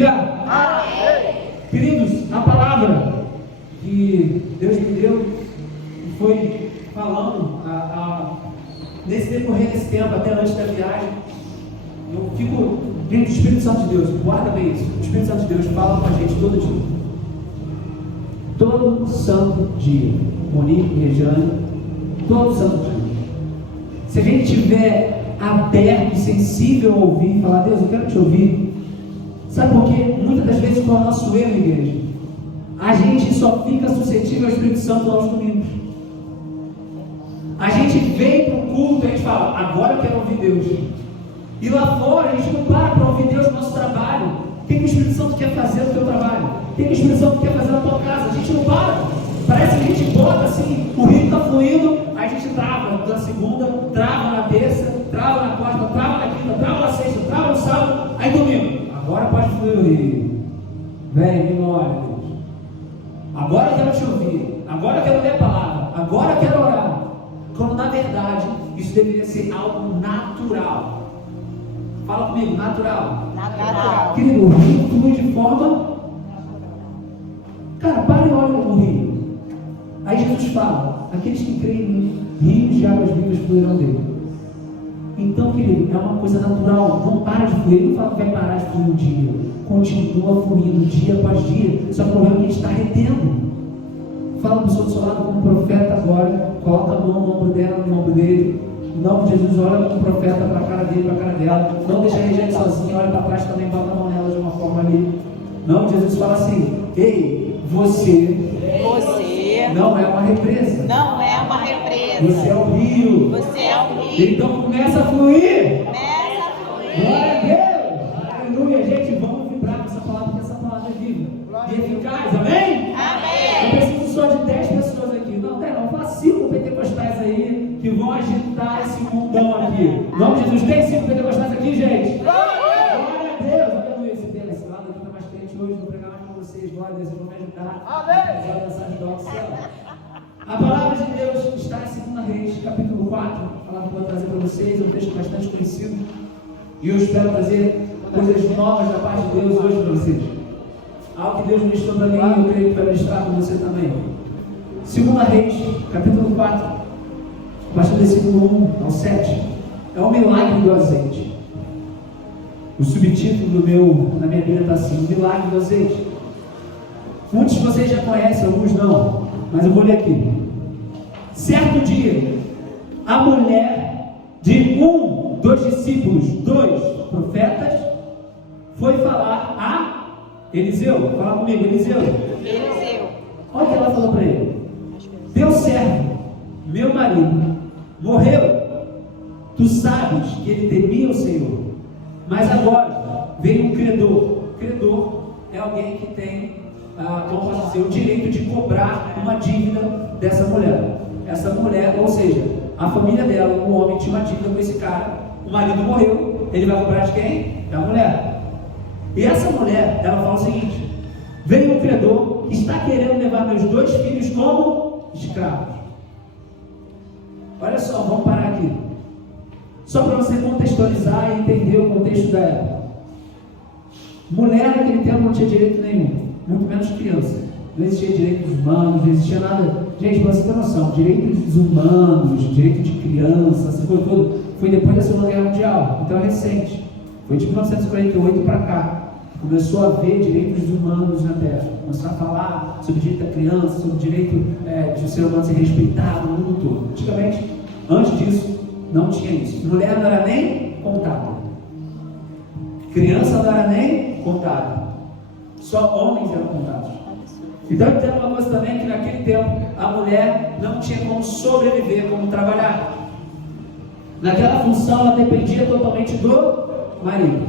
Diga amém. Queridos, a palavra que Deus me deu e foi falando nesse decorrer desse tempo, até antes da viagem, eu fico dentro do Espírito Santo de Deus. Guarda bem isso. O Espírito Santo de Deus fala com a gente todo dia. Todo santo dia. Monique, Regiane, todo santo dia. Se a gente estiver aberto e sensível a ouvir e falar, Deus, eu quero te ouvir. Sabe por quê? Muitas das vezes, qual é o nosso erro, igreja? A gente só fica suscetível ao Espírito Santo aos domingos. A gente vem para o culto e a gente fala, agora eu quero ouvir Deus. E lá fora a gente não para ouvir Deus no nosso trabalho. O que o Espírito Santo quer fazer no teu trabalho? O que o Espírito Santo quer fazer na tua casa? A gente não para. Parece que a gente bota assim, o rio está fluindo, aí a gente trava na segunda, trava na terça, trava na quarta, trava na quinta, trava na sexta, trava no sábado, aí domingo. Agora pode fluir o rio. Vem, me olha, Deus. Agora eu quero te ouvir. Agora eu quero ler a palavra. Agora eu quero orar. Quando na verdade isso deveria ser algo natural. Fala comigo, natural. Natural. Querido, o rio flui de forma. Cara, para e olha no rio. Aí Jesus fala: aqueles que creem em rios de águas vivas fluirão dele. Então, querido, é uma coisa natural. Não para de fluir. Não fala que vai parar de fluir um dia. Continua fluindo dia após dia. Só que o problema é que a gente está retendo. Fala para o pessoa do seu lado como profeta agora. Coloca a mão no ombro dela, no ombro dele. Em nome de Jesus, olha como profeta para a cara dele, para a cara dela. Não deixa a Regiane sozinha, olha para trás também, bota a mão nela de uma forma ali. Em nome de Jesus, fala assim: ei, você não é uma represa. Não é uma represa. Você é o rio. Você é o rio. Então começa a fluir. Começa a fluir. Glória a Deus. Aleluia, gente. Vamos vibrar com essa palavra, porque essa palavra é viva e eficaz. Amém? Amém. Eu preciso só de 10 pessoas aqui. Não, não. Faça 5 pentecostais aí que vão agitar esse mundão aqui. Em nome de Jesus, tem 5 pentecostais aqui, gente? Glória a Deus. Aleluia. Esse lado aqui está mais crente hoje. Vou pregar mais com vocês. Glória a Deus. Vocês vão me ajudar. Amém. A palavra de Deus está em 2 Reis, capítulo 4. A palavra que eu vou trazer para vocês é um texto bastante conhecido. E eu espero trazer coisas novas da parte de Deus hoje para vocês. Algo que Deus ministrou para mim e eu creio que vai ministrar para você também. 2 Reis, capítulo 4, a partir do versículo 1 ao 7. É o milagre do azeite. O subtítulo na minha Bíblia está assim: o milagre do azeite. Muitos de vocês já conhecem, alguns não, mas eu vou ler aqui. Certo dia, a mulher de um dos discípulos, 2 profetas, foi falar a Eliseu. Fala comigo, Eliseu. Olha o que ela falou para ele: teu servo, meu marido, morreu. Tu sabes que ele temia o Senhor, mas agora veio um credor. Credor é alguém que tem, como posso dizer, o direito de cobrar uma dívida dessa mulher. Essa mulher, ou seja, a família dela, um homem tinha uma dívida com esse cara, o marido morreu, ele vai cobrar de quem? Da mulher. E essa mulher, ela fala o seguinte: veio um credor que está querendo levar meus 2 filhos como escravos. Olha só, vamos parar aqui. Só para você contextualizar e entender o contexto da época. Mulher naquele tempo não tinha direito nenhum, muito menos criança. Não existia direitos humanos, não existia nada. Gente, para você ter noção, direitos humanos, direito de criança, foi depois da Segunda Guerra Mundial, então é recente. Foi de 1948 para cá. Começou a haver direitos humanos na Terra. Começou a falar sobre o direito da criança, sobre o direito de o ser humano ser respeitado no mundo todo. Antigamente, antes disso, não tinha isso. Mulher não era nem contada. Criança não era nem contada. Só homens eram contados. Então tem uma coisa também, que naquele tempo a mulher não tinha como sobreviver, como trabalhar. Naquela função ela dependia totalmente do marido.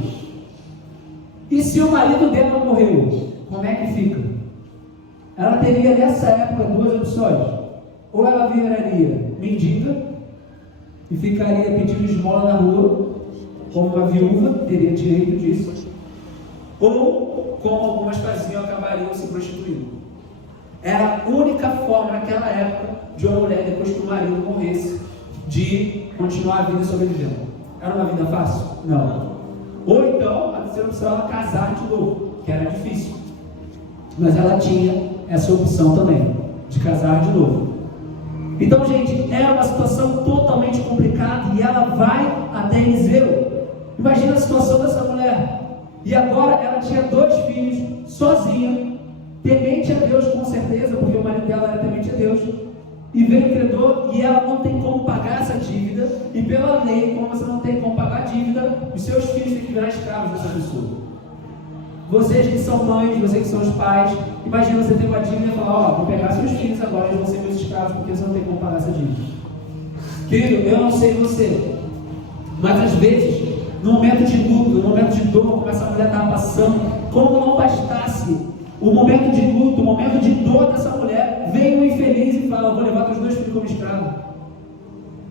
E se o marido dela morreu, como é que fica? Ela teria nessa época 2 opções: ou ela viraria mendiga e ficaria pedindo esmola na rua, como uma viúva, teria direito disso, ou, como algumas faziam, acabariam se prostituindo. Era a única forma naquela época de uma mulher, depois que o marido morresse, de continuar a vida sobrevivendo. Era uma vida fácil? Não. Ou então, a terceira opção era casar de novo. que era difícil. Mas ela tinha essa opção também, de casar de novo. Então, gente, era uma situação totalmente complicada e ela vai até Eliseu. Imagina a situação dessa mulher. E agora ela tinha 2 filhos, sozinha, temente a Deus com certeza, porque o marido dela era temente a Deus. E veio o credor e ela não tem como pagar essa dívida. E pela lei, como você não tem como pagar a dívida, os seus filhos têm que virar escravos dessa pessoa. Vocês que são mães, vocês que são os pais, imagina você ter uma dívida e falar, vou pegar seus filhos agora, eles vão ser meus escravos, porque você não tem como pagar essa dívida. Querido, eu não sei você, mas às vezes, no momento de luto, no momento de dor, como essa mulher estava passando, como não bastasse o momento de luto, o momento de dor dessa mulher, vem um infeliz e fala, vou levar teus 2 filhos como escravo.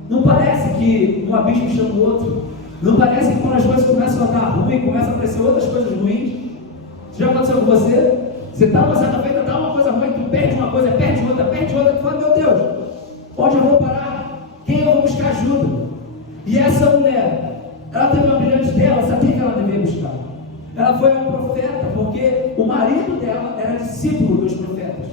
Não parece que um abismo chama o outro? Não parece que quando as coisas começam a dar ruim, começam a aparecer outras coisas ruins? Já aconteceu com você? Você está uma certa feita, está uma coisa ruim, tu perde uma coisa, perde outra, tu fala, meu Deus, onde eu vou parar? Quem eu vou buscar ajuda? E essa mulher, ela teve uma brilhante ideia, ela sabia que ela devia buscar. Ela foi uma profeta, porque o marido dela era discípulo dos profetas.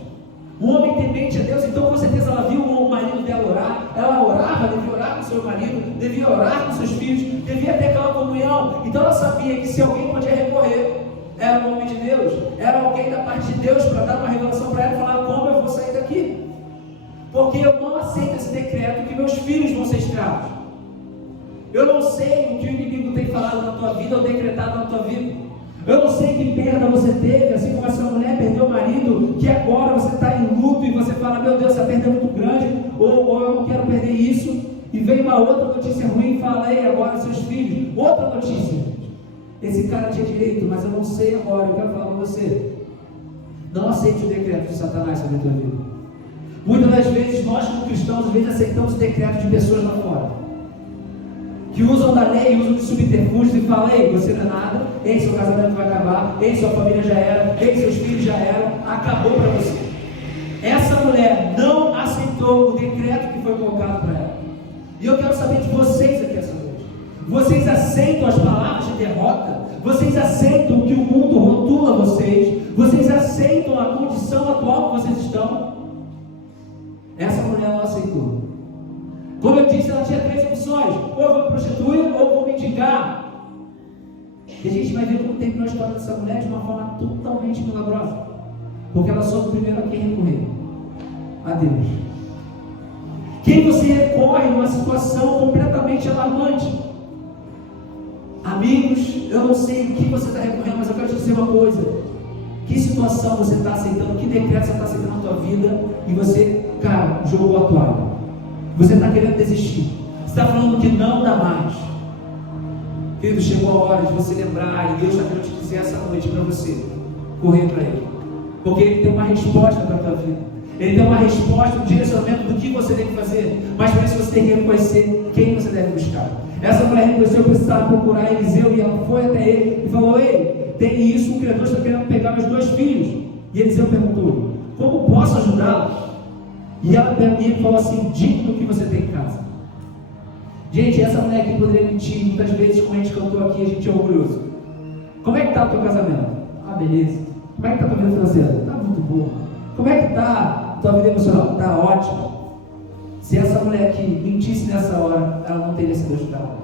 Um homem temente a Deus, então com certeza ela viu o marido dela orar, ela orava, devia orar com seu marido, devia orar com seus filhos, devia ter aquela comunhão. Então ela sabia que se alguém podia recorrer, era o homem de Deus, era alguém da parte de Deus para dar uma revelação para ela e falar, como eu vou sair daqui? Porque eu não aceito esse decreto que meus filhos vão ser escravos. Eu não sei o que o inimigo tem falado na tua vida ou decretado na tua vida. Eu não sei que perda você teve, assim como essa mulher perdeu o marido, que agora você está em luto e você fala, meu Deus, essa perda é muito grande, ou eu não quero perder isso. E vem uma outra notícia ruim e fala, ei, agora seus filhos, outra notícia. Esse cara tinha direito, mas eu não sei agora, eu quero falar com você. Não aceite o decreto de Satanás sobre a tua vida. Muitas das vezes, nós como cristãos, às vezes aceitamos o decreto de pessoas lá fora, que usam da lei, usam de subterfúgios e falam, ei, você não é nada, ei, seu casamento vai acabar, ei, sua família já era, ei, seus filhos já eram, acabou para você. Essa mulher não aceitou o decreto que foi colocado para ela. E eu quero saber de vocês aqui essa noite. Vocês aceitam as palavras de derrota? Vocês aceitam que o mundo rotula vocês? Vocês aceitam a condição atual que vocês estão? Essa mulher não aceitou. Como eu disse, ela tinha 3 opções: ou eu vou prostituir, ou eu vou mendigar. E a gente vai ver como terminou a história dessa mulher de uma forma totalmente milagrosa, porque ela soube primeiro a quem recorrer: a Deus. Quem você recorre numa situação completamente alarmante? Amigos, eu não sei o que você está recorrendo, mas eu quero te dizer uma coisa: que situação você está aceitando, que decreto você está aceitando na tua vida, e você, cara, jogou a toalha, você está querendo desistir, você está falando que não dá mais. Querido, chegou a hora de você lembrar, e Deus está querendo te dizer essa noite para você correr para Ele, porque Ele tem uma resposta para a tua vida, Ele tem uma resposta, um direcionamento do que você tem que fazer, mas para isso você tem que reconhecer quem você deve buscar. Essa mulher reconheceu que precisava procurar Eliseu, e ela foi até ele e falou: ei, tem isso, o credor está querendo pegar meus 2 filhos. E Eliseu perguntou: como posso ajudá-lo? E ele falou assim: diga o que você tem em casa. Gente, essa mulher aqui poderia mentir. Muitas vezes, como a gente cantou aqui, a gente é orgulhoso. Como é que está o teu casamento? Ah, beleza. Como é que está a tua vida financeira? Está muito boa. Como é que está a tua vida emocional? Está ótimo. Se essa mulher aqui mentisse nessa hora, ela não teria sido ajudada.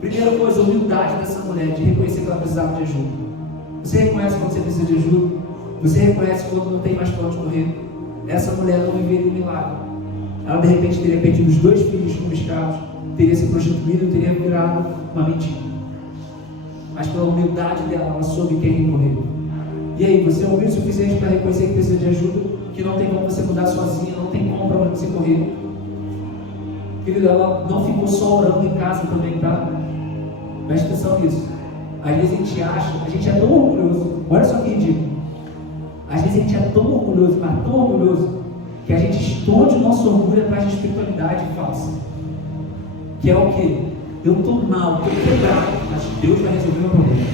Primeira coisa, a humildade dessa mulher, de reconhecer que ela precisava de ajuda. Você reconhece quando você precisa de ajuda? Você reconhece quando não tem mais para onde correr? Essa mulher não viveria um milagre. Ela de repente teria perdido os 2 filhos como escravos, teria se prostituído, teria virado uma mentira. Mas pela humildade dela, ela soube quem recorrer. E aí, você é humilde o suficiente para reconhecer que precisa de ajuda, que não tem como você mudar sozinha, não tem como para onde você correr? Querido, ela não ficou só orando em casa também, tá? Preste atenção nisso. Às vezes a gente acha, a gente é tão orgulhoso, olha só que ridículo. Às vezes a gente é tão orgulhoso, mas tão orgulhoso, que a gente esconde o nosso orgulho atrás de espiritualidade falsa. Que é o quê? Eu estou mal, estou quebrado, mas Deus vai resolver o meu problema.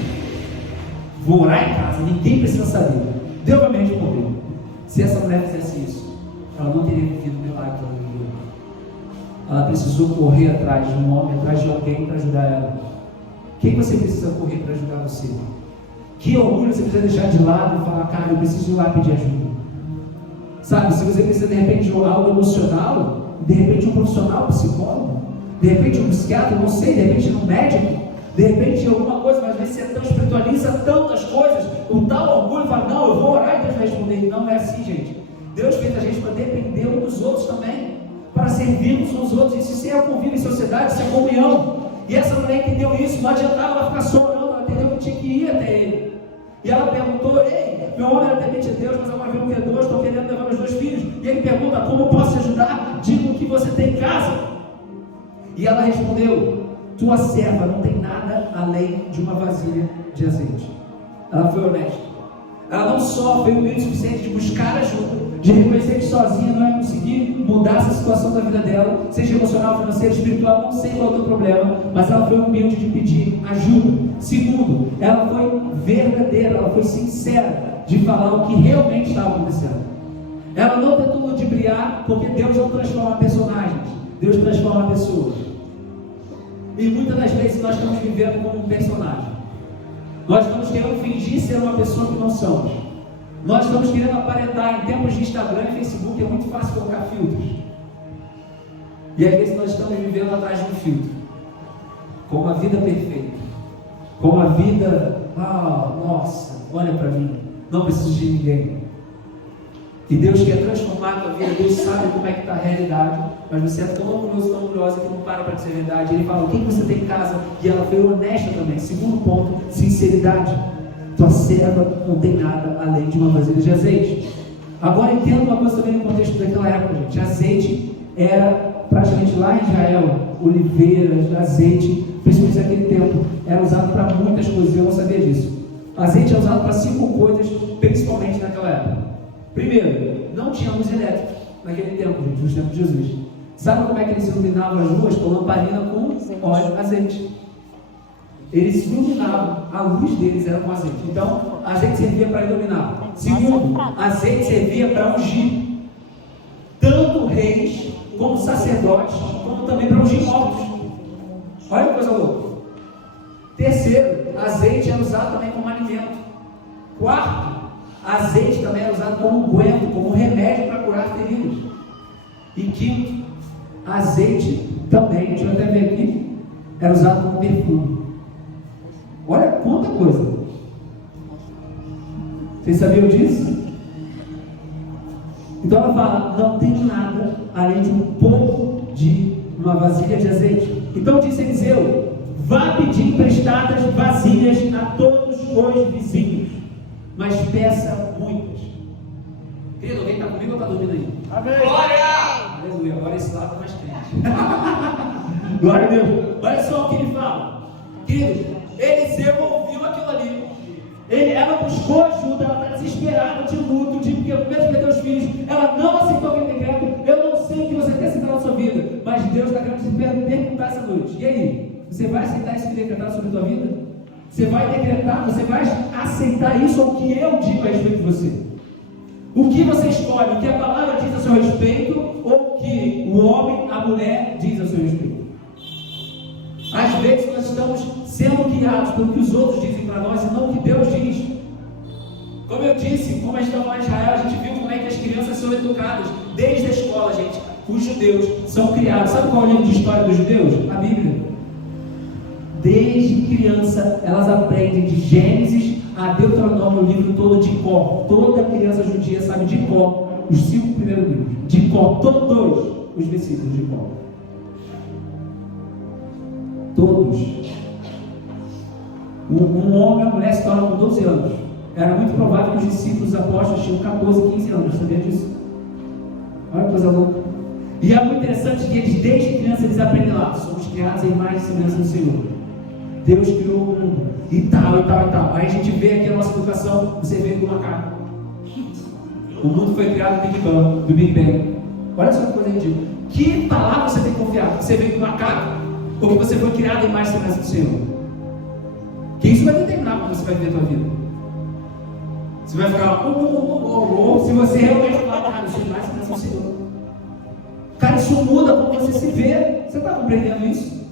Vou orar em casa, ninguém precisa saber. Deus vai me responder. Se essa mulher fizesse isso, ela não teria vivido o milagre que ela viveu. Ela precisou correr atrás de um homem, atrás de alguém para ajudar ela. Quem você precisa correr para ajudar você? Que orgulho você precisa deixar de lado e falar, cara, eu preciso ir lá pedir ajuda. Sabe, se você precisa de repente de algo emocional, de repente um profissional, um psicólogo, de repente um psiquiatra, não sei, de repente um médico, de repente alguma coisa, mas às vezes você tão espiritualiza tantas coisas, o tal orgulho fala, não, eu vou orar e Deus vai responder. Não é assim, gente. Deus fez a gente para depender uns dos outros também, para servirmos uns aos outros. Isso é convívio em sociedade, isso é comunhão. E essa mulher entendeu isso, não adiantava ela ficar só orando, ela entendeu que tinha que ir até ele. E ela perguntou, ei, meu homem era temente a Deus, mas agora viu que é dois, estou querendo levar meus 2 filhos. E ele pergunta, como posso te ajudar? Diga o que você tem em casa. E ela respondeu, tua serva não tem nada além de uma vasilha de azeite. Ela foi honesta. Ela não só foi humilde o suficiente de buscar ajuda, de reconhecer que sozinha não ia conseguir mudar essa situação da vida dela, seja emocional, financeira, espiritual, não sei qual é o teu problema, mas ela foi humilde de pedir ajuda. Segundo, ela foi verdadeira, ela foi sincera de falar o que realmente estava acontecendo. Ela não tentou ludibriar, porque Deus não transforma personagens, Deus transforma pessoas. E muitas das vezes nós estamos vivendo como um personagem. Nós estamos querendo fingir ser uma pessoa que não somos. Nós estamos querendo aparentar. Em tempos de Instagram e Facebook é muito fácil colocar filtros. E às vezes nós estamos vivendo atrás de um filtro, com uma vida perfeita, com uma vida, nossa, olha para mim, não preciso de ninguém. E Deus quer transformar a tua vida. Deus sabe como é que está a realidade, mas você é tão orgulhoso, tão orgulhosa que não para dizer a verdade. Ele fala, o que você tem em casa? E ela foi honesta também. Segundo ponto, sinceridade. Tua serva não tem nada além de uma vasilha de azeite. Agora entenda uma coisa também no contexto daquela época, gente. Azeite era praticamente lá em Israel, oliveiras, azeite, principalmente naquele tempo, era usado para muitas coisas. Eu não sabia disso. Azeite é usado para 5 coisas, principalmente naquela época. Primeiro, não tinha luz elétrica naquele tempo, gente, nos tempos de Jesus. Sabe como é que eles iluminavam as ruas? Com lamparina com óleo, azeite. Eles iluminavam, a luz deles era com azeite. Então, azeite servia para iluminar. Segundo, azeite servia para ungir tanto reis, como sacerdotes, como também para ungir mortos. Olha que coisa louca. Terceiro, azeite era usado também como alimento. Quarto, azeite também era usado como unguento, como remédio para curar feridas. E quinto, azeite também, deixa eu até ver aqui, era usado como perfume. Olha quanta coisa. Vocês sabiam disso? Então ela fala, não tem nada além de um pouco de uma vasilha de azeite. Então disse Eliseu, vá pedir emprestadas vasilhas a todos os vizinhos, mas peça muitas. Querido, alguém está comigo ou está dormindo aí? Amém. Glória! Aleluia, agora esse lado está mais quente. Glória a Deus. Olha só o que ele fala. Querido, Eliseu ouviu aquilo ali. Ela buscou ajuda, ela está desesperada, de luto, de porque mesmo perder os filhos, ela não aceitou aquele decreto. Eu não sei o que você quer aceitar na sua vida, mas Deus está querendo te perguntar essa noite. E aí, você vai aceitar isso que decretar sobre a tua vida? Você vai decretar, você vai aceitar isso ou o que eu digo a respeito de você? O que você escolhe? O que a palavra diz a seu respeito ou o que o homem, a mulher diz a seu respeito? Às vezes nós estamos sendo guiados pelo que os outros dizem para nós e não o que Deus diz. Como eu disse, como a gente estava lá em Israel, a gente viu como é que as crianças são educadas desde a escola, gente. Os judeus são criados. Sabe qual é o livro de história dos judeus? A Bíblia. Desde criança elas aprendem de Gênesis a Deuteronômio, o livro todo de cor. Toda criança judia sabe de cor os 5 primeiros livros. De cor, todos os versículos de cor. Todos. Um homem e uma mulher se tornam com 12 anos. Era muito provável que os discípulos apóstolos tinham 14, 15 anos. Sabia disso? Olha que coisa louca. E é muito interessante que eles, desde criança, eles aprendem lá. Somos criados em imagem e semelhança do Senhor. Deus criou o mundo. E tal, e tal, e tal. Aí a gente vê aqui a nossa educação. Você veio do macaco. O mundo foi criado do Big Bang. Olha só que coisa ridícula. Que palavra você tem que confiar? Você veio do macaco? Ou que você foi criado em imagem e semelhança do Senhor? Que isso vai determinar como você vai viver a tua vida. Você vai ficar se você realmente falar, cara, eu sou em imagem e semelhança do Senhor. Cara, isso muda como você se vê. Você está compreendendo isso?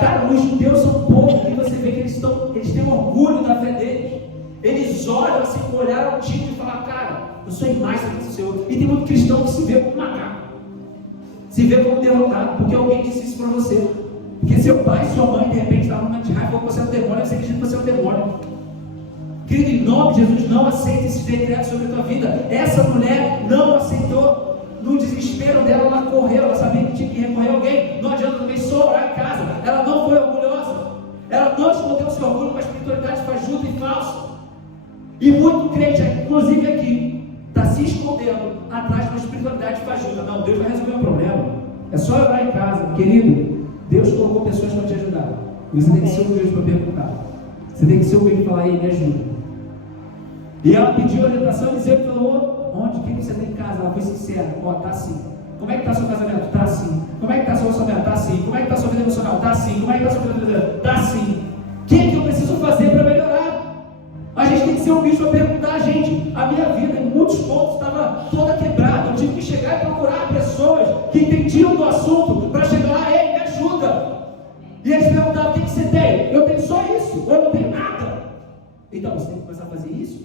Cara, os judeus são um povo que você vê que eles têm orgulho da fé deles. Eles olham assim, olharam o tipo e falam, cara, eu sou a imagem do Senhor. E tem muito cristão que se vê como macaco, se vê como derrotado, porque alguém disse isso para você. Porque seu pai e sua mãe, de repente, estavam numa de raiva, você é um demônio, você acredita que você é um demônio. Querido, em nome de Jesus, não aceite esses decretos sobre a tua vida. Essa mulher não aceitou. No desespero dela, ela correu, ela sabia que tinha que recorrer a alguém. Não adianta também só orar em casa. Ela não foi orgulhosa. Ela não escondeu o seu orgulho com a espiritualidade fajuta e falsa. E muito crente, inclusive aqui, está se escondendo atrás de uma espiritualidade fajuta. Não, Deus vai resolver o problema. É só orar em casa. Querido, Deus colocou pessoas para te ajudar. Você tem que ser humilde para perguntar. Você tem que ser humilde para falar, ei, me ajuda. E ela pediu orientação e disse, falou, onde? O que você tem em casa? Ela foi sincera, ó, tá assim. Como é que está seu casamento? Tá assim. Como é que está seu orçamento? Tá assim. Como é que está sua vida emocional? Tá assim. Como é que está sua vida? Tá assim. O que eu preciso fazer para melhorar? A gente tem que ser humilde para perguntar, gente. A minha vida em muitos pontos estava toda quebrada. Eu tive que chegar e procurar pessoas que entendiam do assunto para chegar lá, ei, me ajuda. E eles perguntavam, o que você tem? Eu tenho só isso, ou eu não tenho nada. Então, você tem que começar a fazer isso.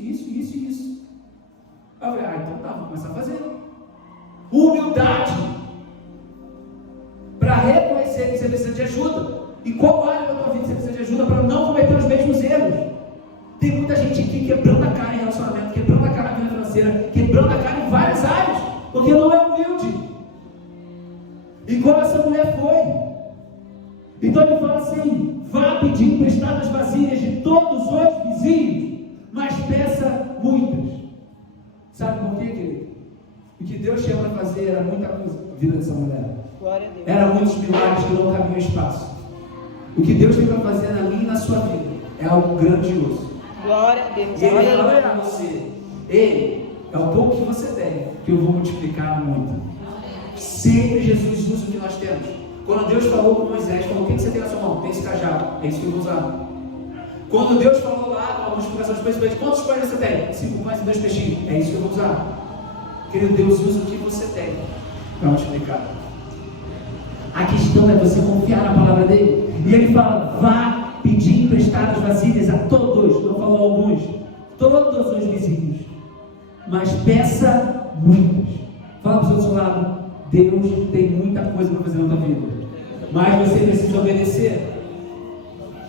Eu falei, então tá, vou começar a fazer. Humildade. Para reconhecer que você precisa de ajuda. E qual área da tua vida você precisa de ajuda para não cometer os mesmos erros? Tem muita gente aqui quebrando a cara em relacionamento, quebrando a cara na vida financeira, quebrando a cara em várias áreas, porque não é humilde. Igual essa mulher foi. Então ele fala assim, vá pedir emprestado as vasilhas de todos os vizinhos, mas peça muitas. Sabe por quê, querido? O que Deus tinha para fazer era muita coisa na vida dessa mulher. Glória a Deus. Era muitos milagres que não cabiam espaço. O que Deus tem para fazer na minha e na sua vida é algo grandioso. Glória a Deus. E Ele fala para você, ei, é o pouco que você tem que eu vou multiplicar muito. Sempre Jesus usa o que nós temos. Quando Deus falou com Moisés, falou, o que você tem na sua mão? Tem esse cajado, é isso que eu vou usar. Quando Deus falou lá, com a multiplicação de peixes, quantos pães você tem? 5 pães e 2 peixinhos, é isso que eu vou usar. Querido, Deus usa o que você tem para multiplicar. A questão é você confiar na palavra dele. E ele fala, vá pedir emprestadas vasilhas a todos, não falou alguns, todos os vizinhos, mas peça muitos. Fala para o seu lado, Deus tem muita coisa para fazer na tua vida, mas você precisa obedecer.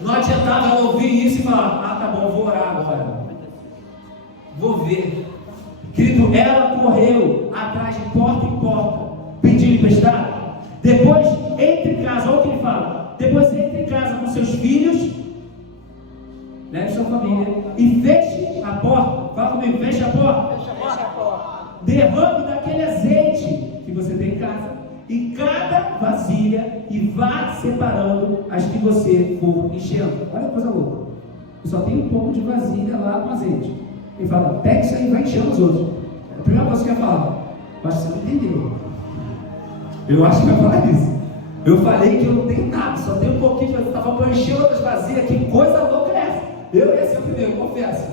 Não adiantava ela ouvir isso e falar, tá bom, vou orar agora, vou ver. Querido, ela correu atrás de porta em porta, pedindo emprestado. Depois, entre em casa, olha o que ele fala. Depois, entre em casa com seus filhos, leve sua família, e feche a porta. Fala comigo, feche a porta. Fecha a porta. Derrame daquele azeite que você tem em casa, e cada vasilha, e vá separando as que você for enchendo. Olha que coisa louca. Eu só tenho um pouco de vasilha lá com azeite. Ele fala, pega isso aí e vai enchendo os outros. A primeira coisa que eu ia falar, eu acho que você não entendeu. Eu acho que vai falar isso. Eu falei que eu não tenho nada, só tenho um pouquinho de vasilha. Estava para encher outras vasilhas, que coisa louca é essa? Eu ia ser o primeiro, confesso.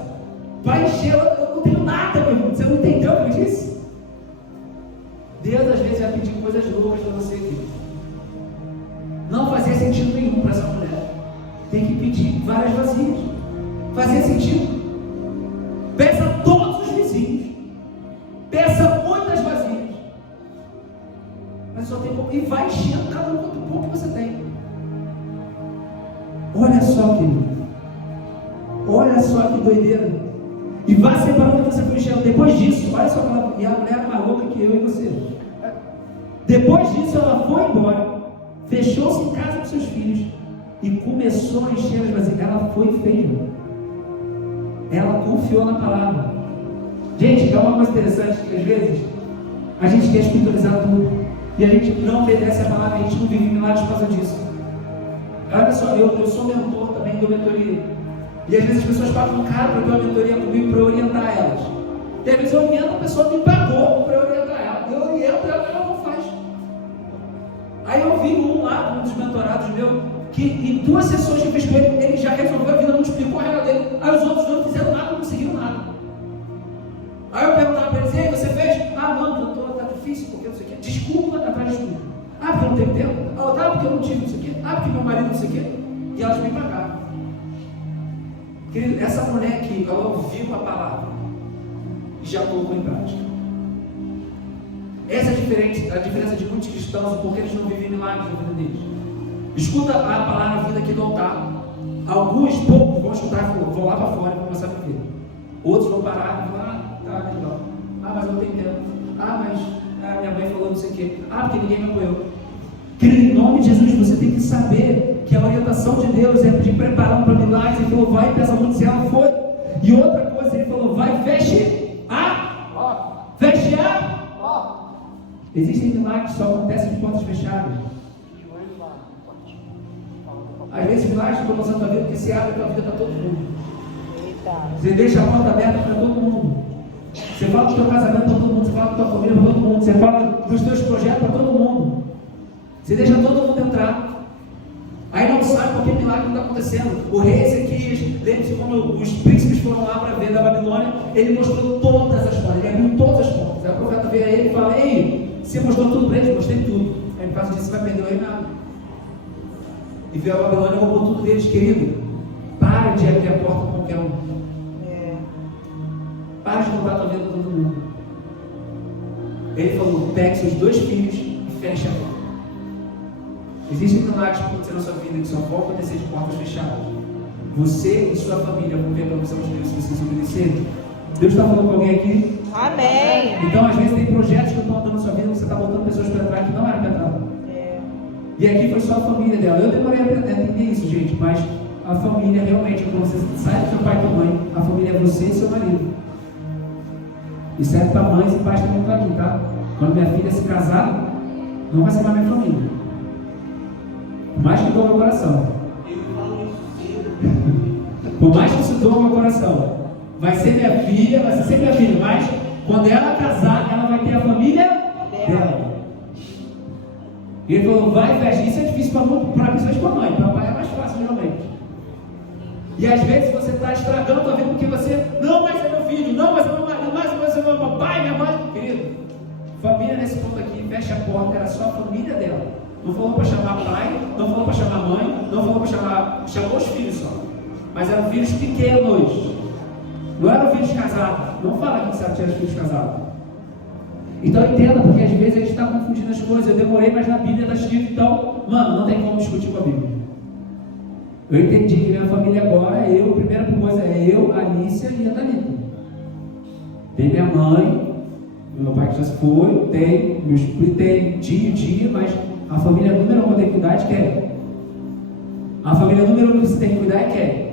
Para encher, eu não tenho nada, meu irmão. Você não entendeu o que eu disse? Deus às vezes vai pedir coisas loucas para você aqui. Não fazia sentido nenhum para essa mulher. Tem que pedir várias vasilhas. Fazia sentido. Peça a todos os vizinhos. Peça muitas vasilhas. Mas só tem pouco. E vai enchendo cada um do pouco que você tem. Olha só, querido. Olha só que doideira. E vá separando o que você foi enchendo. Depois disso, olha só, e a mulher é mais louca que eu e você. Depois disso, ela foi embora, fechou-se em casa com seus filhos e começou a encher as vasilhas. Ela foi e fez. Ela confiou na palavra. Gente, é uma coisa interessante que às vezes a gente quer espiritualizar tudo e a gente não obedece a palavra, a gente não vive milagres por causa disso. Olha só, eu sou mentor também, dou mentoria. E às vezes as pessoas pagam caro para ter uma mentoria comigo para orientar elas. E às vezes eu oriento, a pessoa me pagou para orientar ela. Eu oriento ela, ela não faz. Aí eu vi um lá, um dos mentorados meu, que em 2 sessões que fez com ele já resolveu a vida, multiplicou a renda dele. Aí os outros não fizeram nada, não conseguiram nada. Aí eu perguntava para eles, e aí, você fez? Ah, não, doutor, tá difícil, porque não sei o quê. Desculpa atrás de desculpa. Ah, porque eu não tenho tempo. Ah, porque eu não tive não sei o quê. Ah, porque meu marido não sei o quê. E elas me pagaram. Querido, essa mulher aqui, ela ouviu a palavra e já colocou em prática. Essa é a diferença de muitos cristãos, porque eles não vivem milagres na vida deles. Escuta a palavra vida aqui do altar. Alguns poucos vão escutar e vão lá para fora e vão começar a viver. Outros vão parar e falar, tá legal. Mas eu não entendo. Mas minha mãe falou não sei o quê. Porque ninguém me apoiou. Querido, em nome de Jesus, você tem que saber que a orientação de Deus é de preparar para milagres. Ele falou, vai e pesa muito se ela foi. E outra coisa, ele falou, vai e feche a. Feche a. Existem milagres que só acontecem de portas fechadas. Às vezes milagres estão acontecendo na tua vida porque se abre a tua vida para todo mundo. Você deixa a porta aberta para todo mundo. Você fala do teu casamento para todo mundo. Você fala da tua família para todo mundo. Você fala dos teus projetos para todo mundo. Você deixa todo mundo entrar. Aí não sabe por que milagre não está acontecendo. O rei Ezequias, lembre-se quando os príncipes foram lá para ver da Babilônia, ele mostrou todas as portas, ele abriu todas as portas. Aí o profeta veio a ele e fala, ei, você mostrou tudo para eles? Mostrei tudo. Aí por causa disso você vai perder o reinado. E veio a Babilônia e roubou tudo deles, querido. Para de abrir a porta com qualquer um. Para de roubar a tua vida com todo mundo. Ele falou, pegue seus 2 filhos e feche a porta. Existem milagres que aconteceram na sua vida que só vão acontecer de portas fechadas. Você e sua família vão ver para você os filhos que vocês obedecerem. Deus está falando com alguém aqui? Amém. Então, às vezes, tem projetos que estão andando na sua vida que você está botando pessoas para trás que não eram para entrar. E aqui foi só a família dela. Eu demorei a entender isso, gente, mas a família realmente, quando você sai do seu pai e da mãe, a família é você e seu marido. E serve para mães e pais também para mim, tá? Quando minha filha se casar, não vai ser mais minha família. Por mais que doa meu coração. Por mais que isso doa meu coração. Vai ser minha filha, vai ser sempre minha filha, mas quando ela casar, ela vai ter a família dela. E ele falou, vai e fecha. Isso é difícil para pessoas com a mãe. Para o pai é mais fácil, geralmente. E às vezes você está estragando a tua vida porque você, não, mas é meu filho, não, mas é meu marido, mas é meu pai, minha mãe. Querido, família nesse ponto aqui, fecha a porta, era só a família dela. Não falou para chamar pai, não falou para chamar mãe, não falou para chamar, chamou os filhos só. Mas eram filhos pequenos. Não eram filhos casados. Não fala que sabe tinha filhos casados. Então entenda, porque às vezes a gente está confundindo as coisas. Eu demorei, mas na Bíblia está escrito, então, mano, não tem como discutir com a Bíblia. Eu entendi que minha família agora é eu, a primeira coisa é eu, a Alicia e a Danita. Tem minha mãe, meu pai que já se foi, tem meus primos, tem tio, mas a família número 1 que tem que cuidar é de quem? A família número 1 que você tem que cuidar é quem?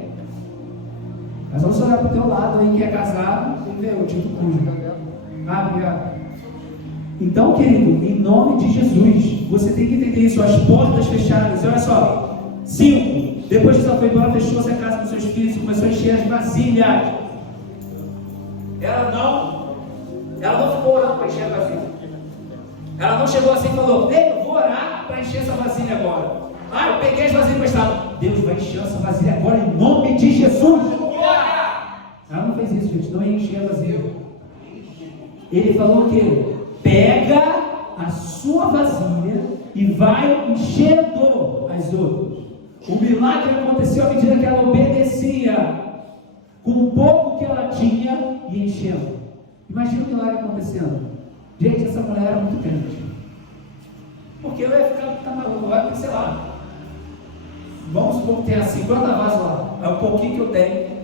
Mas vamos olhar para o teu lado aí que é casado e ver o tipo cônjuge. Obrigado. Então, querido, em nome de Jesus, você tem que entender isso, as portas fechadas. Olha só, 5. Depois que ela foi embora, fechou-se a casa dos seus filhos e começou a encher as vasilhas. Ela não ficou orando para encher a vasilha. Ela não chegou assim e falou, eu vou orar para encher essa vasilha agora. Eu peguei as vasilhas emprestadas. Deus vai encher essa vasilha agora em nome de Jesus. Ela não fez isso, gente, não ia encher a vasilha. Ele falou o quê? Pega a sua vasilha e vai enchendo as outras. O milagre aconteceu à medida que ela obedecia, com o pouco que ela tinha e enchendo. Imagina o milagre acontecendo. Gente, essa mulher era muito crente. Porque eu ia ficar maluco, sei lá. Vamos supor que tenha 50 vasos lá, é o pouquinho que eu tenho.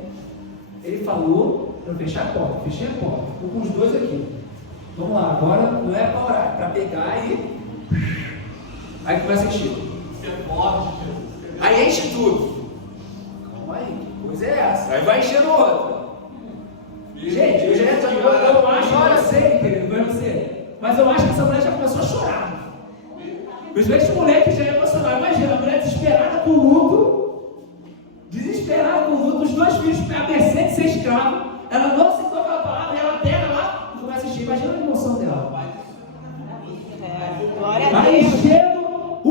Ele falou para fechar a porta, fechei a porta, estou com os 2 aqui. Vamos lá, agora não é para orar, é para pegar e. Aí começa a encher. Aí enche tudo. Calma aí, que coisa é essa? Aí vai enchendo outra. Gente, eu acho, eu sei, querido, eu não sei. Mas eu acho que essa mulher já começou a chorar. Principalmente mulher que já é emocionada. Imagina, a mulher desesperada com o luto, os 2 filhos a mercê de ser escravo. Ela não se toca a palavra, ela pega lá e começa a encher. Imagina a emoção dela. Vai enchendo 1,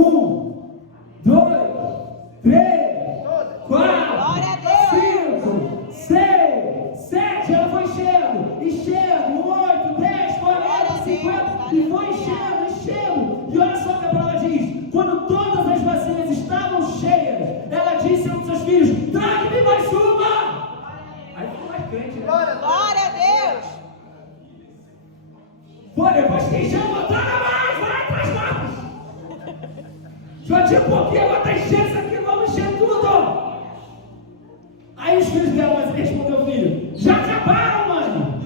2, 3, 4, 5, 6, 7. Ela foi enchendo, 8, 10, 40, 50. E foi enchendo. E olha só o que a palavra diz. Quando Pô, depois que encheu, botou mais, vai atrás mais. Já tinha pouquinho, agora tá enchendo isso aqui, vamos encher tudo. Aí os filhos dela, mas ele respondeu o filho: já acabaram, mano.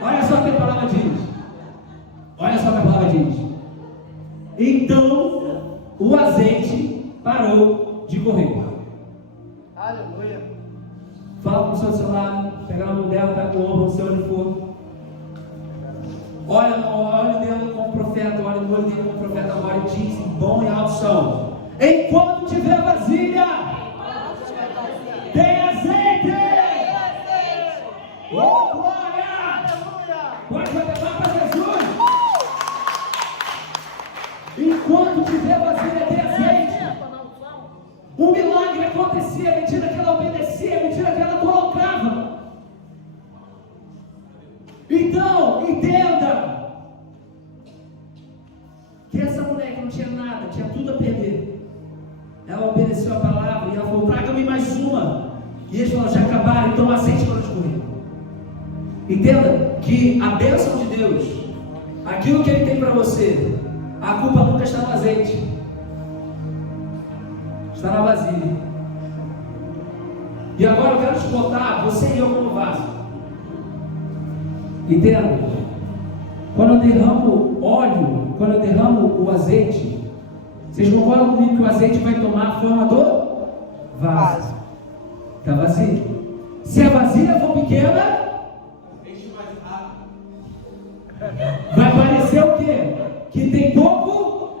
Olha só o que a palavra diz. Olha só o que a palavra diz. Então o azeite parou de correr. Aleluia. Fala com o seu lado, pega na mão dela, pega o ombro, não sei onde for. Olha no olho dele como profeta, olha no olho dele como profeta agora e diz em bom e alto som: enquanto tiver vasilha, tem azeite! Oh, glória! Pode bater palma para Jesus! Enquanto tiver vasilha, tem azeite! Um milagre acontecia à medida que ela obedecia, à medida que ela colocava. Então, entenda que essa mulher que não tinha nada, tinha tudo a perder, ela obedeceu a palavra e ela falou: traga-me mais uma. E eles falaram: já acabaram, então o azeite para escorrer. Entenda que a bênção de Deus, aquilo que Ele tem para você, a culpa nunca está no azeite, está na vasilha. E agora eu quero te botar, você e eu, como vaso. Entenda? Quando eu derramo óleo, quando eu derramo o azeite, vocês concordam comigo que o azeite vai tomar a forma do vaso? Está vazio. Se a vasilha for pequena, vai parecer o quê? Que tem pouco.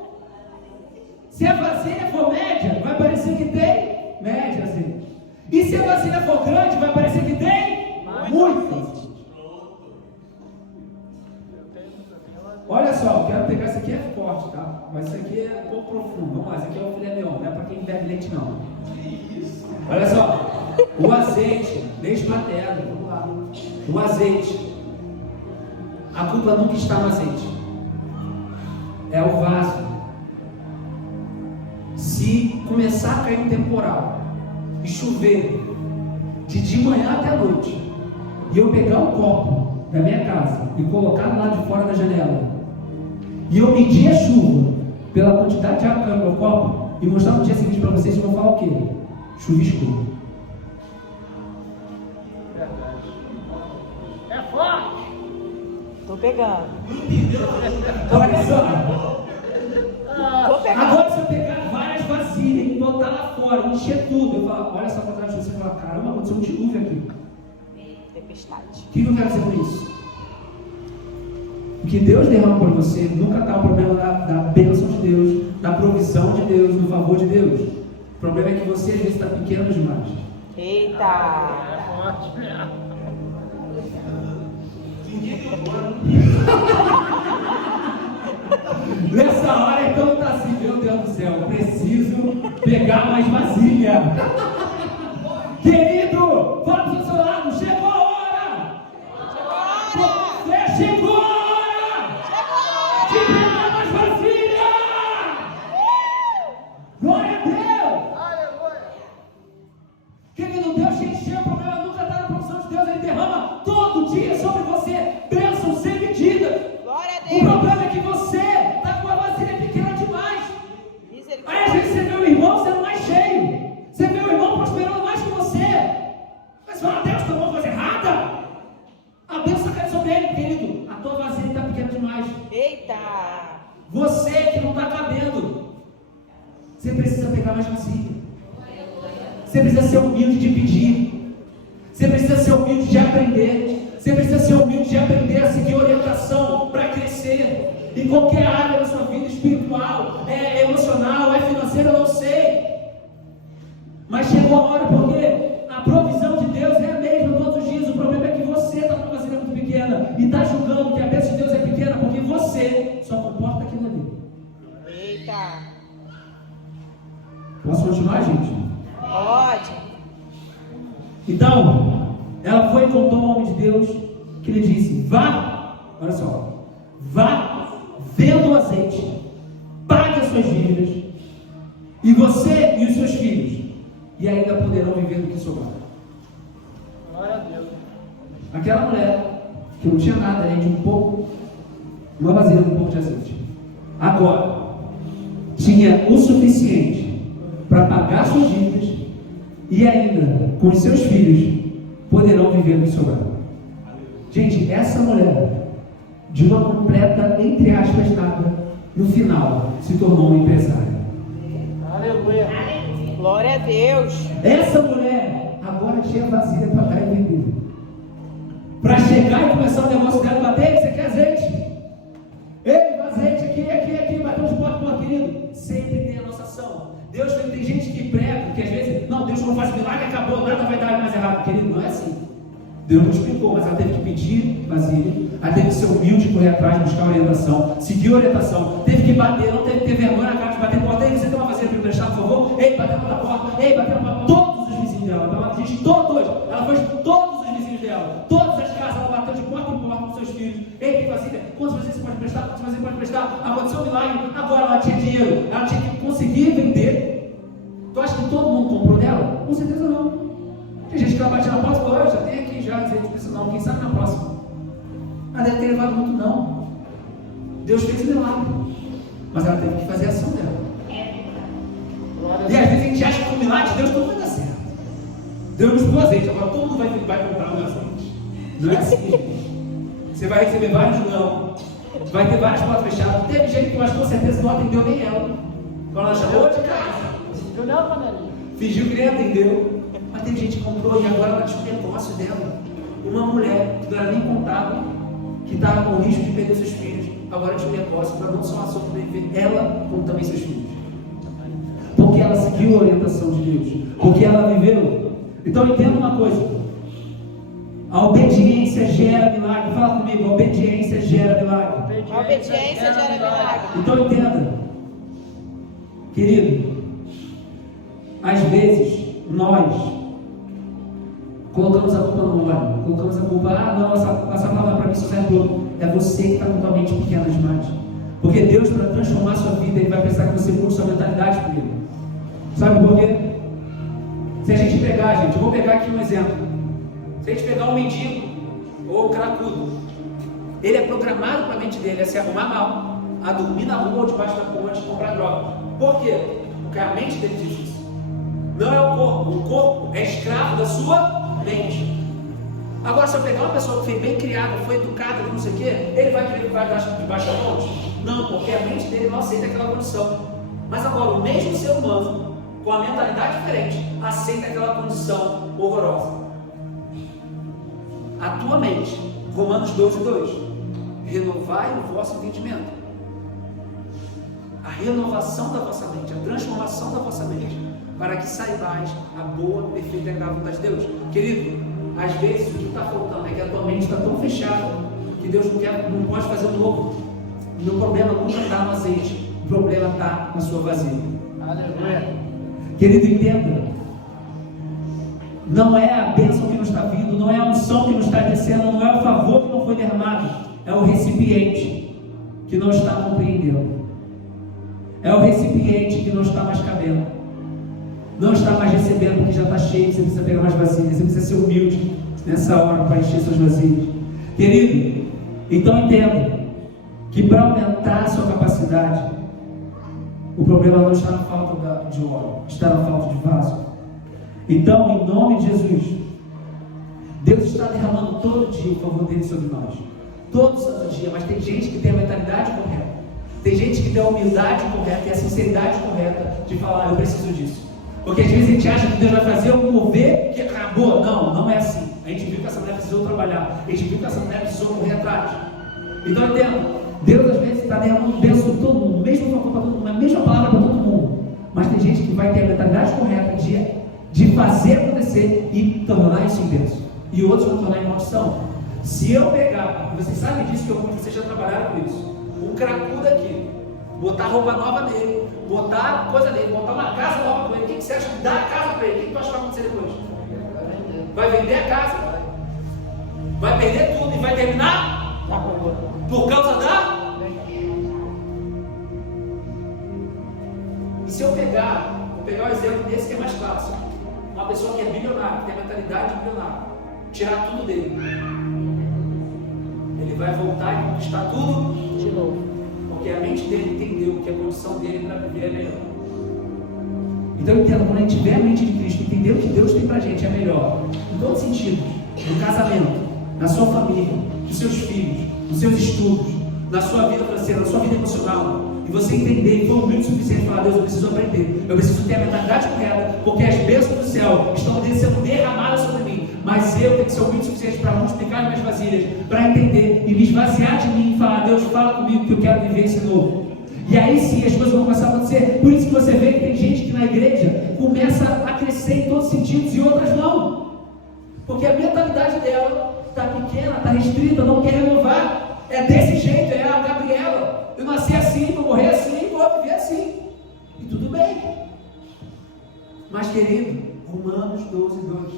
Se a vasilha for média, vai parecer que tem média azeite. E se a vasilha for grande, vai parecer que tem muito. Olha só, eu quero pegar, isso aqui é forte, tá? Mas isso aqui é um pouco profundo. Vamos lá, isso aqui é o filé mignon, não é para quem bebe leite não. Olha só, o azeite, leite materno, vamos lá. O azeite, a culpa nunca está no azeite, é o vaso. Se começar a cair um temporal e chover de manhã até a noite, e eu pegar um copo da minha casa e colocar do lado de fora da janela, e eu medir a chuva pela quantidade de água que caiu no meu copo e mostrar no dia seguinte para vocês, eu vou falar o quê? Chuvisco. É forte. Tô pegando. Olha só. Tô pegando. Agora se eu pegar várias vasilhas e botar lá fora, encher tudo, eu falo: olha só quantidade de você fala: caramba, aconteceu um dilúvio aqui. Tempestade. O que eu quero dizer com isso? O que Deus derrama para você nunca está o problema da bênção de Deus, da provisão de Deus, do favor de Deus. O problema é que você às vezes está pequeno demais. Eita! Nessa hora então está assim: meu Deus do céu, eu preciso pegar mais vasilha. Querido, fala para o seu lado: chegou a hora! Chegou a hora! De pegar mais vasilha! Glória a Deus! Querido, Deus te encheu, o problema nunca está na provisão de Deus, Ele derrama todo dia sobre você bênção sem medida. Glória a O Deus! problema é que você está com a vasilha pequena demais. Aí Misericórdia. às vezes você vê o irmão sendo mais cheio, você vê o irmão prosperando mais que você, mas você fala: Deus, tomou coisa errada. A bênção está caindo sobre ele, querido. A tua vasilha está pequena demais. Eita! Você que não está cabendo, você precisa pegar mais vasilha. Você precisa ser humilde de pedir. Você precisa ser humilde de aprender. Você precisa ser humilde de aprender a seguir orientação para crescer em qualquer área da sua vida espiritual, é emocional, é financeira, eu não sei. Mas chegou a hora, porque a provisão de Deus é a mesma todos os dias. O problema é que você está com uma vasilha muito pequena e está julgando que a bênção de Deus é pequena porque você só comporta aquilo ali. Eita! Posso continuar, gente? Pode! Então, ela foi e contou ao homem de Deus, que lhe disse: vá, olha só, vá, venda o azeite, pague as suas dívidas, e você e os seus filhos, e ainda poderão viver do que sobrar. Glória a Deus. Aquela mulher que não tinha nada além de uma vasilha com um pouco de azeite. Agora, tinha o suficiente para pagar suas dívidas e ainda, com os seus filhos, poderão viver no sobrar. Gente, essa mulher, de uma completa, entre aspas, nada, no final, se tornou uma empresária. Aleluia. Glória a Deus. Essa mulher agora tinha vasilha para pagar e vender. Para chegar e começar o negócio dela, bater, você quer azeite? Ei, azeite aqui, bateu de porta, querido. Sempre tem a nossa ação. Deus tem gente que prega, que às vezes, não, Deus não faz milagre, acabou, nada vai dar mais errado. Querido, não é assim. Deus não explicou, mas ela teve que pedir vasilha, ela teve que ser humilde, correr atrás, buscar orientação, seguir orientação, teve que bater, não teve que ter vergonha na cara de bater porta. Ei, você tem uma vasilha para emprestar, por favor? Ei, bateu na porta, ei, bateu na porta. Todos os vizinhos dela, ela gente, todos, ela foi de todos os vizinhos dela, todas as casas, ela bateu de porta em porta com seus filhos. Ei, tem vasilha? Quantas vasilhas você pode prestar? Quantas vasilhas pode prestar? Aconteceu um milagre, agora ela tinha dinheiro, ela tinha que conseguir vender. Tu acha que todo mundo comprou dela? Com certeza não. Tem gente que ela bate na porta e falou, já tem aqui, já, dizer não, quem sabe na próxima. Ela deve ter levado muito não. Deus fez o milagre, mas ela teve que fazer a ação dela. E às vezes a gente acha que o milagre de Deus tudo vai dar certo. Deus nos deu azeite, agora todo mundo vai comprar o azeite. Não é assim. Você vai receber vários não. Vai ter várias portas fechadas. Teve gente que eu acho que com certeza não atendeu nem ela. Quando ela chamou de casa. Fingiu que nem atendeu. Mas teve gente que comprou e agora ela tinha um negócio dela. Uma mulher que não era nem contábil, que estava com risco de perder seus filhos, agora tinha um negócio para não só sobreviver ela, como também seus filhos. Porque ela seguiu a orientação de Deus. Porque ela viveu. Então entenda uma coisa. A obediência gera milagre. Fala comigo, a obediência gera milagre. A obediência gera milagre. Então entenda, querido, às vezes nós colocamos a culpa no homem, colocamos a culpa, não, essa palavra para mim só serve todo. É você que está com tua mente pequena demais. Porque Deus, para transformar a sua vida, Ele vai precisar que você mude sua mentalidade primeiro. Sabe por quê? Se a gente pegar, eu vou pegar aqui um exemplo. Se a gente pegar um mendigo ou um cracudo, ele é programado para a mente dele a se arrumar mal, a dormir na rua ou debaixo da ponte, comprar droga. Por quê? Porque a mente dele diz isso. Não é o corpo é escravo da sua mente. Agora, se eu pegar uma pessoa que foi bem criada, foi educada, não sei o quê, ele vai querer ficar debaixo da ponte? Não, porque a mente dele não aceita aquela condição. Mas agora, o mesmo ser humano, com a mentalidade diferente, aceita aquela condição horrorosa. A tua mente, Romanos 12:2, renovai o vosso entendimento. A renovação da vossa mente, a transformação da vossa mente, para que saibais a boa, perfeita e agradável vontade de Deus. Querido, às vezes o que está faltando é que a tua mente está tão fechada que Deus não pode fazer o novo. E o problema nunca está no azeite, o problema está na sua vasilha. Aleluia. Querido, entenda, não é a bênção que nos está vindo, não é a unção que nos está descendo, não é o favor que não foi derramado, é o recipiente que não está compreendendo, é o recipiente que não está mais cabendo, não está mais recebendo porque já está cheio. Você precisa pegar mais vasilhas, você precisa ser humilde nessa hora para encher suas vasilhas. Querido, então entenda que para aumentar a sua capacidade, o problema não está na falta de óleo, está na falta de vaso. Então, em nome de Jesus, Deus está derramando todo dia o favor dele sobre nós, todo santo dia. Mas tem gente que tem a mentalidade correta, tem gente que tem a humildade correta e a sinceridade correta de falar, eu preciso disso. Porque às vezes a gente acha que Deus vai fazer um mover que acabou. Não é assim. A gente viu que essa mulher precisou trabalhar, a gente viu que essa mulher precisou correr atrás. Então entenda, Deus às vezes está derramando bênção sobre todo mundo, mesmo favor para todo mundo, a mesma palavra para todo mundo. Mas tem gente que vai ter a mentalidade correta de fazer acontecer e tornar isso em bênção, e outros vão tornar em maldição. Se eu pegar, vocês sabem disso, que vocês já trabalharam com isso, um cracudo aqui, botar roupa nova nele, botar coisa nele, botar uma casa nova com ele, o que você acha que dá a casa para ele? O que tu acha que vai acontecer depois? Vai vender a casa, vai perder tudo e vai terminar Na rua. por causa da... E se eu pegar, vou pegar o exemplo desse que é mais clássico, uma pessoa que é bilionária, que tem a mentalidade de bilionário, tirar tudo dele, vai voltar e conquistar tudo De novo. porque a mente dele entendeu que a condição dele para viver é melhor. Então entenda, quando a gente tiver a mente de Cristo, entender o que Deus tem pra gente é melhor, em todos os sentidos, no casamento, na sua família, nos seus filhos, nos seus estudos, na sua vida financeira, na sua vida emocional, e você entender e for humilde o suficiente para falar: Deus, eu preciso aprender, eu preciso ter a mentalidade correta, porque as bênçãos do céu estão sendo derramadas sobre mim, mas eu tenho que ser humilde o suficiente para multiplicar as minhas vasilhas, para entender e me esvaziar de mim e falar: Deus, fala comigo que eu quero viver esse novo. E aí sim as coisas vão começar a acontecer. Por isso que você vê que tem gente que na igreja começa a crescer em todos os sentidos e outras não, porque a mentalidade dela está pequena, está restrita, não quer renovar. É desse jeito, é a Gabriela: eu nasci assim, vou morrer assim, vou viver assim, e tudo bem. Mas querido, Romanos 12:2,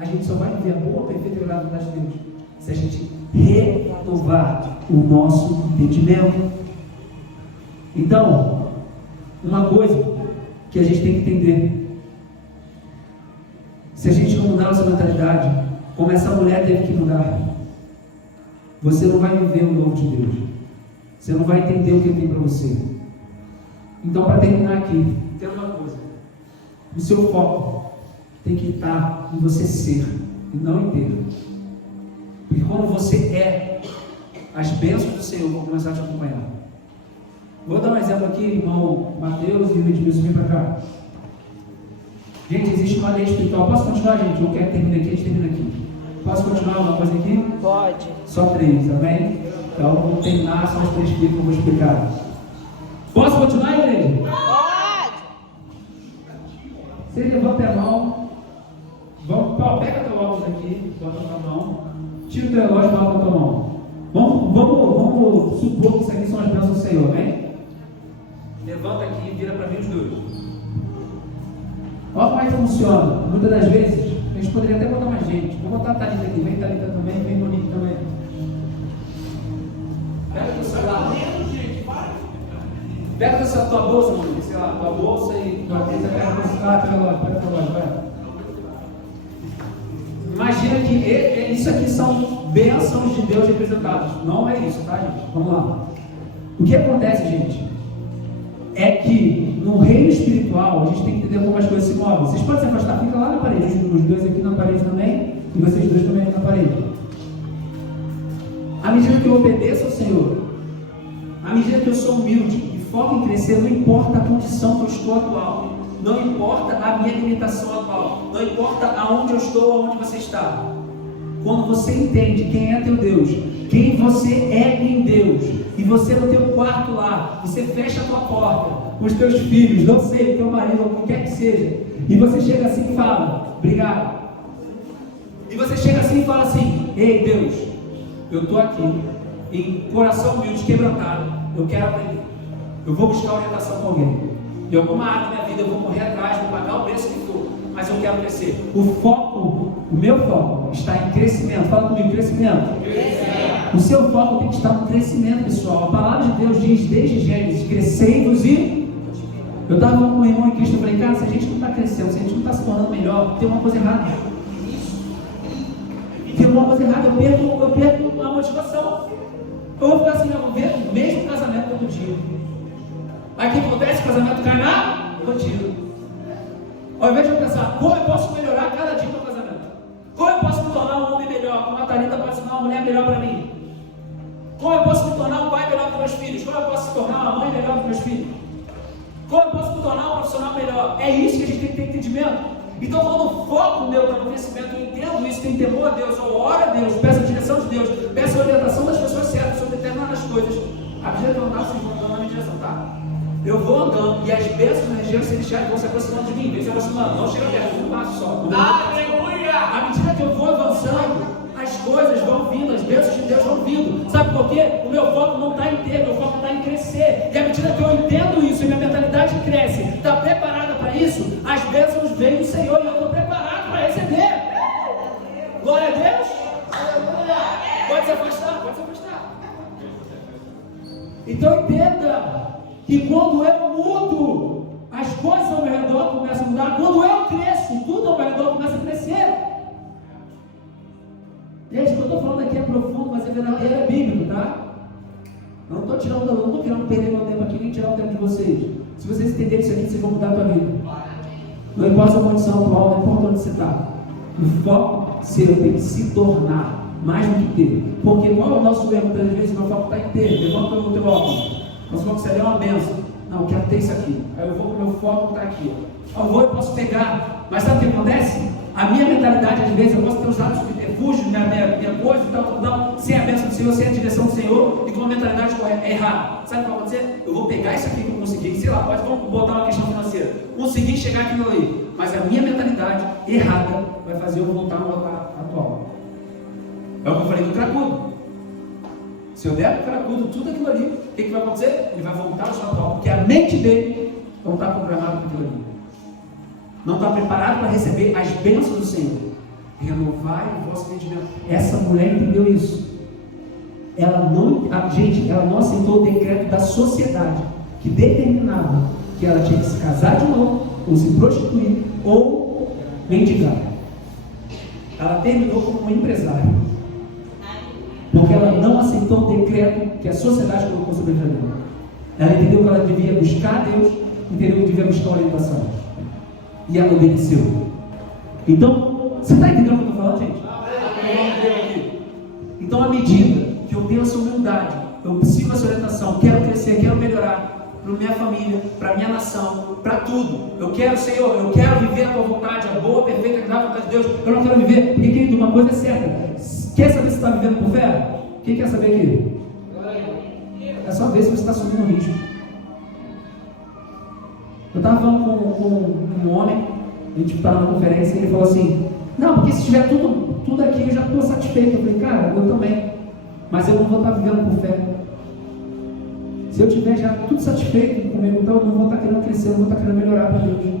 a gente só vai viver a boa, perfeita e agradável vontade de Deus se a gente renovar o nosso entendimento. Então, uma coisa que a gente tem que entender: se a gente não mudar nossa mentalidade, como essa mulher teve que mudar, você não vai viver o novo de Deus, você não vai entender o que Ele tem para você. Então, para terminar aqui, tem uma coisa: o seu foco tem que estar em você ser e não em ter, porque quando você é, as bênçãos do Senhor vão começar a te acompanhar. Vou dar um exemplo aqui, irmão Mateus e o Edmilson, vem para cá. Gente, existe uma lei espiritual. Posso continuar, gente? Eu quero terminar aqui, a gente termina aqui. Posso continuar uma coisa aqui? Pode. Só 3, amém? Então vamos terminar, são os 3 que eu vou explicar. Posso continuar, igreja? Pode. Você levanta a mão. Vamos, pega teu óculos aqui, bota a tua mão. Tira o teu relógio e bota a tua mão. Vamos supor que isso aqui são as bênçãos do Senhor, amém? Levanta aqui e vira para mim os dois. Olha como é que funciona. Muitas das vezes, a gente poderia até botar mais gente. Vou botar a Thalita aqui. Vem Thalita também, vem Monique também. Pega o celular. Pega essa tua bolsa, Monique. Sei lá, tua bolsa e tua coisa. Pega o relógio, pega o relógio, vai. Imagina que isso aqui são bênçãos de Deus representadas. Não é isso, tá, gente? Vamos lá. O que acontece, gente, é que no reino espiritual a gente tem que entender como as coisas se movem. Vocês podem se afastar, fica lá na parede, os dois aqui na parede também, e vocês dois também aqui na parede. À medida que eu obedeço ao Senhor, à medida que eu sou humilde e foco em crescer, não importa a condição que eu estou atual, não importa a minha limitação atual, não importa aonde eu estou, aonde você está. Quando você entende quem é teu Deus, quem você é em Deus, e você no teu quarto lá, você fecha a tua porta, com os teus filhos, não sei, teu marido, ou o que quer que seja, e você chega assim e fala: obrigado. E você chega assim e fala assim: ei Deus, eu estou aqui, em coração humilde, quebrantado, eu quero aprender, eu vou buscar orientação com alguém, em alguma área da minha vida eu vou correr atrás, vou pagar o preço que for, mas eu quero crescer. O meu foco está em crescimento. Fala comigo: crescimento. O seu foco tem que estar no crescimento, pessoal. A palavra de Deus diz desde Gênesis: crescei-vos e... Eu estava falando com um irmão em Cristo, eu falei: cara, se a gente não está crescendo, se a gente não está se tornando melhor, tem uma coisa errada. Tem uma coisa errada, eu perco a motivação. Eu vou ficar assim, eu vou ver o mesmo casamento todo dia. Aí o que acontece? O casamento cai na rotina. Ao invés de eu pensar: como eu posso melhorar cada dia o meu casamento? Como eu posso me tornar um homem melhor? Como a Thalita pode se tornar uma mulher melhor para mim? Como eu posso me tornar um pai melhor para meus filhos? Como eu posso me tornar uma mãe melhor para meus filhos? Como eu posso me tornar um profissional melhor? É isso que a gente tem que ter entendimento. Então, quando o foco meu está no crescimento, eu entendo isso, tenho temor a Deus, eu oro a Deus, peço a direção de Deus, peço a orientação das pessoas certas sobre determinadas coisas. À medida que eu andar, vocês vão andando na minha direção, tá? Eu vou andando e as bênçãos da região celestial vão se aproximando de mim, vem se aproximando, não chega perto, um passo só. Aleluia! À medida que eu vou avançando, as coisas vão vindo, as bênçãos de Deus vão vindo. Sabe por quê? O meu foco não está em ter, meu foco está em crescer. E à medida que eu entendo isso e minha mentalidade cresce, está preparada para isso, as bênçãos vêm do Senhor e eu estou preparado para receber. Glória a Deus! Pode se afastar, pode se afastar. Então entenda que quando eu mudo, as coisas ao meu redor começam a mudar. Quando eu cresço, tudo ao meu redor começa a crescer. Gente, o que eu estou falando aqui é profundo, mas é verdadeira Bíblia. tá? Não estou querendo perder meu tempo aqui, nem tirar o tempo de vocês. Se vocês entenderem isso aqui, vocês vão mudar a tua vida. Não importa a condição atual, não importa onde você está. O foco seu tem que se tornar mais do que ter. Porque qual é o nosso erro? Muitas vezes o meu foco está em ter. Levanta o teu óculos. Nosso foco seria uma benção. Não, eu quero ter isso aqui. Aí eu vou com o meu foco está aqui. Eu posso pegar. Mas sabe o que acontece? A minha mentalidade, às vezes, eu posso ter os dados subterfúgios, minha coisa e tal, não, sem a bênção do Senhor, sem a direção do Senhor, e com a mentalidade errada. Sabe o que vai acontecer? Eu vou pegar isso aqui que eu consegui, sei lá, vamos botar uma questão financeira. Consegui chegar aqui ali, mas a minha mentalidade errada vai fazer eu voltar no lugar atual. É o que eu falei do cracudo. Se eu der para o cracudo tudo aquilo ali, o que vai acontecer? Ele vai voltar ao seu atual, porque a mente dele não está programada para aquilo ali. Não está preparado para receber as bênçãos do Senhor. Renovai o vosso entendimento. Essa mulher entendeu isso. Ela não aceitou o decreto da sociedade que determinava que ela tinha que se casar de novo, ou se prostituir, ou mendigar. Ela terminou como uma empresária. Porque ela não aceitou o decreto que a sociedade colocou sobre ela. Ela entendeu que ela devia buscar a Deus, entendeu que devia buscar a orientação. E ela obedeceu. Então, você está entendendo o que eu estou falando, gente? Então, à medida que eu tenho essa humildade, eu sigo essa orientação, quero crescer, quero melhorar para minha família, para minha nação, para tudo. Eu quero, Senhor, eu quero viver a tua vontade, a boa, perfeita, agradável vontade de Deus. Eu não quero viver, porque, querido, uma coisa é certa. Quer saber se você está vivendo por fé? Quem quer saber aqui? É só ver se você está subindo o risco. Eu estava falando com um homem, a gente estava na conferência, e ele falou assim: não, porque se tiver tudo aqui, eu já estou satisfeito. Eu falei: cara, eu também, mas eu não vou estar vivendo por fé. Se eu tiver já tudo satisfeito comigo, então eu não vou estar querendo crescer, eu não vou estar querendo melhorar para Deus.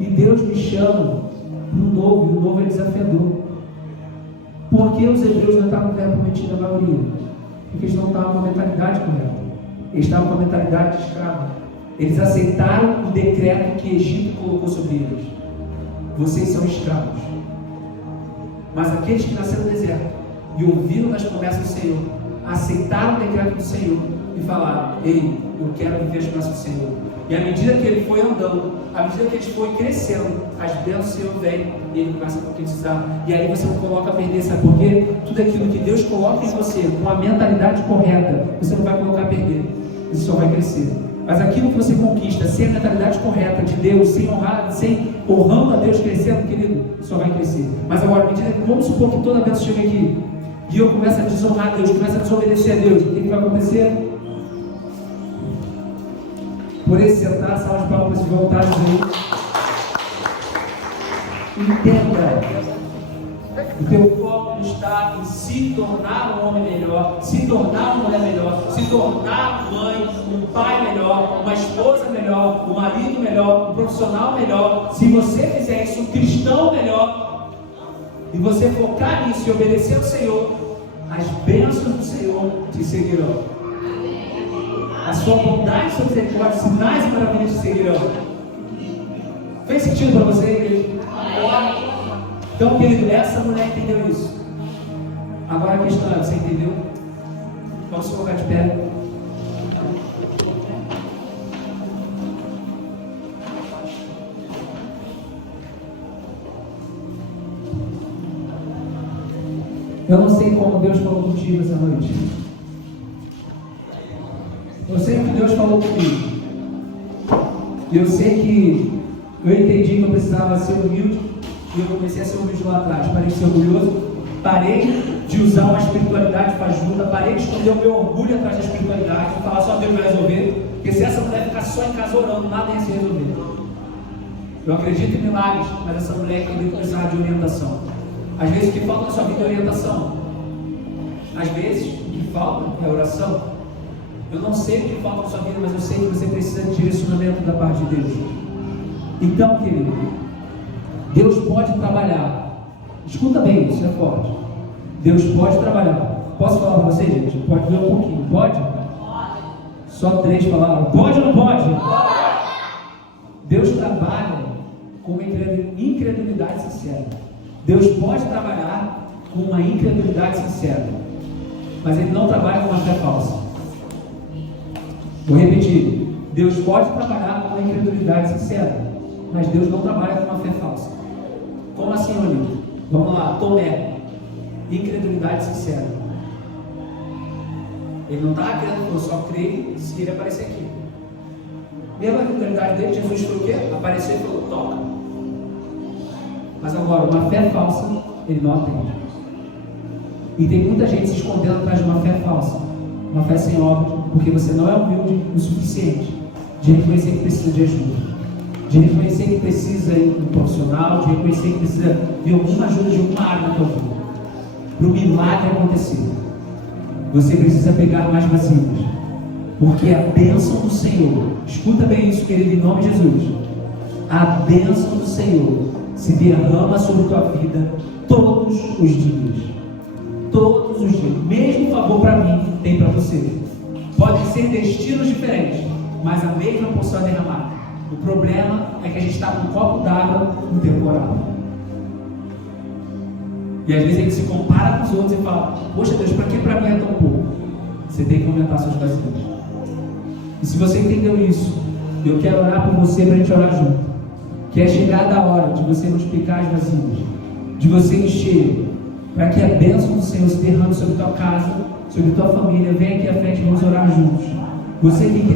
E Deus me chama para um novo, e o novo é desafiador. Por que os hebreus não estavam com a terra prometida, a maioria? Porque eles não estavam com a mentalidade correta. Eles estavam com a mentalidade de escravo. Eles aceitaram o decreto que Egito colocou sobre eles. Vocês são escravos. Mas aqueles que nasceram no deserto e ouviram das promessas do Senhor, aceitaram o decreto do Senhor e falaram: ei, eu quero viver as promessas do Senhor. E à medida que ele foi andando, à medida que ele foi crescendo, as bênçãos do Senhor vêm e ele começa a concretizar. E aí você não coloca a perder, sabe por quê? Tudo aquilo que Deus coloca em você, com a mentalidade correta, você não vai colocar a perder, você só vai crescer. Mas aquilo que você conquista, sem a mentalidade correta de Deus, sem honrando a Deus, crescendo, querido, só vai crescer. Mas agora, à medida que, vamos supor que toda a bênção chega aqui, e eu começo a desonrar a Deus, começo a desobedecer a Deus, o que vai acontecer? Por esse sentar, salve de palmas de voltados aí. Entenda. O teu foco está em se tornar um homem melhor, se tornar uma mulher melhor, se tornar mãe, um pai melhor, uma esposa melhor, um marido melhor, um profissional melhor. Se você fizer isso, um cristão melhor, e você focar nisso e obedecer ao Senhor, as bênçãos do Senhor te seguirão. A sua bondade e sua misericórdia, sinais e maravilhas te seguirão. Fez sentido para você, igreja? Então, querido, essa mulher entendeu isso. Agora a questão é: você entendeu? Vamos se colocar de pé. Eu não sei como Deus falou contigo essa noite. Eu sei que Deus falou comigo. E eu sei que eu entendi que eu precisava ser humilde. E eu comecei a ser humilde lá atrás. Parei de ser orgulhoso. Parei de usar uma espiritualidade fajuta. Parei de esconder o meu orgulho atrás da espiritualidade. De falar: só Deus vai resolver. Porque se essa mulher ficar só em casa orando, nada ia se resolver. Eu acredito em milagres, mas essa mulher queria precisar de orientação. Às vezes o que falta na sua vida é orientação. Às vezes o que falta é oração. Eu não sei o que falta na sua vida, mas eu sei que você precisa de direcionamento da parte de Deus. Então, querido, Deus pode trabalhar. Escuta bem, isso é forte. Deus pode trabalhar. Posso falar para você, gente? Pode ver um pouquinho. Pode? Só 3 palavras. Pode ou não pode? Deus trabalha com uma incredulidade sincera. Deus pode trabalhar com uma incredulidade sincera. Mas Ele não trabalha com uma fé falsa. Vou repetir. Deus pode trabalhar com uma incredulidade sincera, mas Deus não trabalha com uma fé falsa. Como assim, Olívio? Vamos lá, Tomé. Incredulidade sincera. Ele não está querendo, eu só creio se ele aparecer aqui. Mesmo a incredulidade dele, Jesus falou o quê? Apareceu e falou, toca. Mas agora, uma fé falsa, ele não atende. E tem muita gente se escondendo atrás de uma fé falsa, uma fé sem obra, porque você não é humilde o suficiente de reconhecer que precisa de ajuda, de reconhecer que precisa ir para um profissional, de reconhecer que precisa de alguma ajuda de alguma área da tua vida. Para o milagre acontecer, você precisa pegar mais vasilhas, porque a bênção do Senhor, escuta bem isso, querido, em nome de Jesus, a bênção do Senhor se derrama sobre tua vida todos os dias. Todos os dias. Mesmo favor para mim tem para você. Podem ser destinos diferentes, mas a mesma porção é derramada. O problema é que a gente está com um copo d'água no temporal. E às vezes a gente se compara com os outros e fala, poxa Deus, para que para mim é tão pouco? Você tem que aumentar suas vasilhas. E se você entendeu isso, eu quero orar por você para a gente orar junto. Que é chegada a hora de você multiplicar as vasilhas, de você encher, para que a bênção do Senhor se derrame sobre tua casa, sobre tua família. Vem aqui à frente, vamos orar juntos. Você que